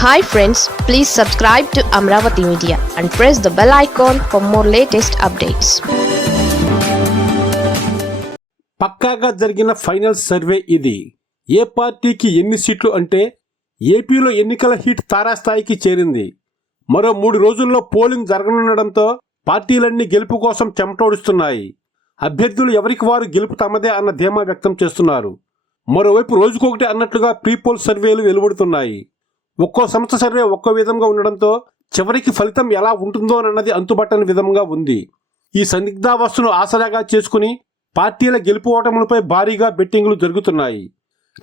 Hi friends please subscribe to Amaravati media and press the bell icon for more latest updates పక్కాగా జరిగిన final survey ఇది. ఏ పార్టీకి ఎన్ని సీట్లు అంటే ఏపీలో ఎన్నికల హీట్ తారాస్థాయికి చేరింది. మరో మూడు రోజుల్లో పోలింగ్ జరగనుండడంతో పార్టీలన్నీ గెలుపు కోసం చెమటోడుస్తున్నాయి. అభ్యర్థులు ఎవరికి వారు గెలుపు తమదే అన్న ధీమా వ్యక్తం చేస్తున్నారు. మరోవైపు రోజుకొకటి అన్నట్లుగా ప్రీపోల్ సర్వేలు వెలువడుతున్నాయి. ఒక్కో సంస్థ సర్వే ఒక్కో విధంగా ఉండడంతో చివరికి ఫలితం ఎలా ఉంటుందో అన్నది అంతుబట్టని విధంగా ఉంది. ఈ సందిగ్ధావస్థను ఆసరాగా చేసుకుని పార్టీల గెలుపు ఓటములపై భారీగా బెట్టింగులు జరుగుతున్నాయి.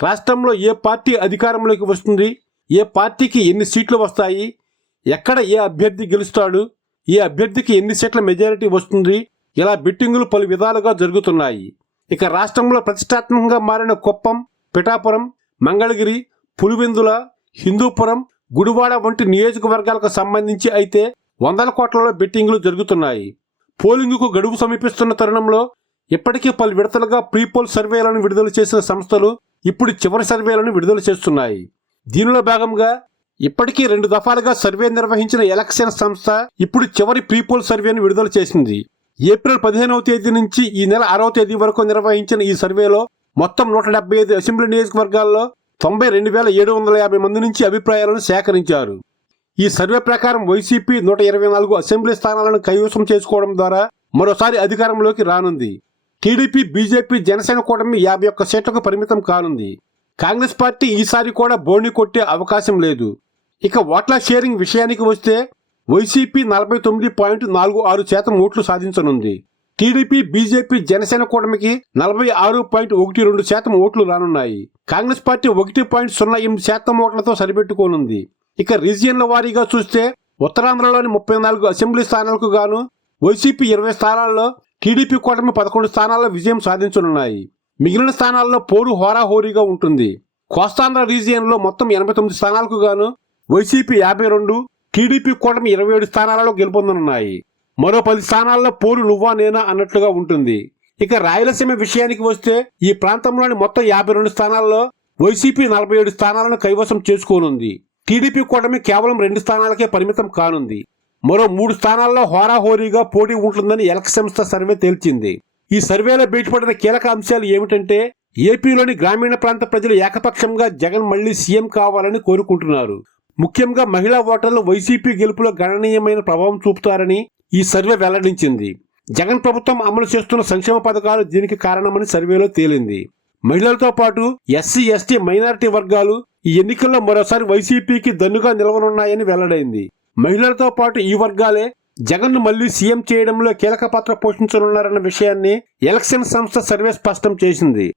రాష్ట్రంలో ఏ పార్టీ అధికారంలోకి వస్తుంది? ఏ పార్టీకి ఎన్ని సీట్లు వస్తాయి? ఎక్కడ ఏ అభ్యర్థి గెలుస్తాడు? ఏ అభ్యర్థికి ఎన్ని సీట్ల మెజారిటీ వస్తుంది? ఇలా బెట్టింగులు పలు విధాలుగా జరుగుతున్నాయి. ఇక రాష్ట్రంలో ప్రతిష్టాత్మకంగా మారిన కుప్పం పిఠాపురం మంగళగిరి పులివెందుల హిందూపురం గుడివాడ వంటి నియోజకవర్గాలకు సంబంధించి అయితే వందల కోట్లలో బెట్టింగులు జరుగుతున్నాయి. పోలింగుకు గడువు సమీపిస్తున్న తరుణంలో ఇప్పటికే పలు విడతలుగా ప్రీపోల్ సర్వేలను విడుదల చేసిన సంస్థలు ఇప్పుడు చివరి సర్వేలను విడుదల చేస్తున్నాయి. దీనిలో భాగంగా ఇప్పటికీ రెండు దఫాలుగా సర్వే నిర్వహించిన ఎలక్షన్ సంస్థ ఇప్పుడు చివరి ప్రీపోల్ సర్వేను విడుదల చేసింది. ఏప్రిల్ పదిహేనవ తేదీ నుంచి ఈ నెల ఆరవ తేదీ వరకు నిర్వహించిన ఈ సర్వేలో మొత్తం నూట డెబ్బై ఐదు అసెంబ్లీ నియోజకవర్గాల్లో తొంభై రెండు వేల ఏడు వందల యాభై మంది నుంచి అభిప్రాయాలను సేకరించారు. ఈ సర్వే ప్రకారం వైసీపీ నూట ఇరవై నాలుగు అసెంబ్లీ స్థానాలను కైవసం చేసుకోవడం ద్వారా మరోసారి అధికారంలోకి రానుంది. టీడీపీ బీజేపీ జనసేన కూటమి యాభై ఒక్క సీట్లకు పరిమితం కానుంది. కాంగ్రెస్ పార్టీ ఈసారి కూడా బోణి కొట్టే అవకాశం లేదు. ఇక ఓట్ల షేరింగ్ విషయానికి వస్తే వైసీపీ నలభై తొమ్మిది పాయింట్ నాలుగు ఆరు శాతం ఓట్లు సాధించనుంది. టీడీపీ బీజేపీ జనసేన కూటమికి నలభై ఆరు పాయింట్ ఒకటి రెండు శాతం ఓట్లు రానున్నాయి. కాంగ్రెస్ పార్టీ ఒకటి పాయింట్ సున్నా ఎనిమిది శాతం ఓట్లతో సరిపెట్టుకోనుంది. ఇక రీజియన్ల వారీగా చూస్తే ఉత్తరాంధ్రలోని ముప్పై నాలుగు అసెంబ్లీ స్థానాలకు గాను వైసీపీ ఇరవై స్థానాల్లో టీడీపీ కూటమి పదకొండు స్థానాల్లో విజయం సాధించనున్నాయి. మిగిలిన స్థానాల్లో పోరు హోరాహోరీగా ఉంటుంది. కోస్తాంధ్ర రీజియన్లో మొత్తం ఎనభై తొమ్మిది స్థానాలకు గాను వైసీపీ యాభై రెండు టీడీపీ కూటమి ఇరవై ఏడు స్థానాలలో గెలుపొందనున్నాయి. మరో పది స్థానాల్లో పోరు నువ్వా నేనా అన్నట్లుగా ఉంటుంది. ఇక రాయలసీమ విషయానికి వస్తే ఈ ప్రాంతంలోని మొత్తం యాభై రెండు స్థానాల్లో వైసీపీ నలభై ఏడు స్థానాలను కైవసం చేసుకోనుంది. టీడీపీ కూటమి కేవలం రెండు స్థానాలకే పరిమితం కానుంది. మరో మూడు స్థానాల్లో హోరాహోరీగా పోటీ ఉంటుందని ఎలక్ సంస్థ సర్వే తేల్చింది. ఈ సర్వేలో బయటపడిన కీలక అంశాలు ఏమిటంటే ఏపీలోని గ్రామీణ ప్రాంత ప్రజలు ఏకపక్షంగా జగన్ మళ్ళీ సీఎం కావాలని కోరుకుంటున్నారు. ముఖ్యంగా మహిళా ఓటర్లు వైసీపీ గెలుపులో గణనీయమైన ప్రభావం చూపుతారని ఈ సర్వే వెల్లడించింది. జగన్ ప్రభుత్వం అమలు చేస్తున్న సంక్షేమ పథకాలు దీనికి కారణమని సర్వేలో తేలింది. మహిళలతో పాటు ఎస్సీ ఎస్టీ మైనారిటీ వర్గాలు ఈ ఎన్నికల్లో మరోసారి వైసీపీకి దన్నుగా నిలవనున్నాయని వెల్లడైంది. మహిళలతో పాటు ఈ వర్గాలే జగన్ను మళ్ళీ సీఎం చేయడంలో కీలక పాత్ర పోషించనున్నారన్న విషయాన్ని ఎలక్షన్ సంస్థ సర్వే స్పష్టం చేసింది.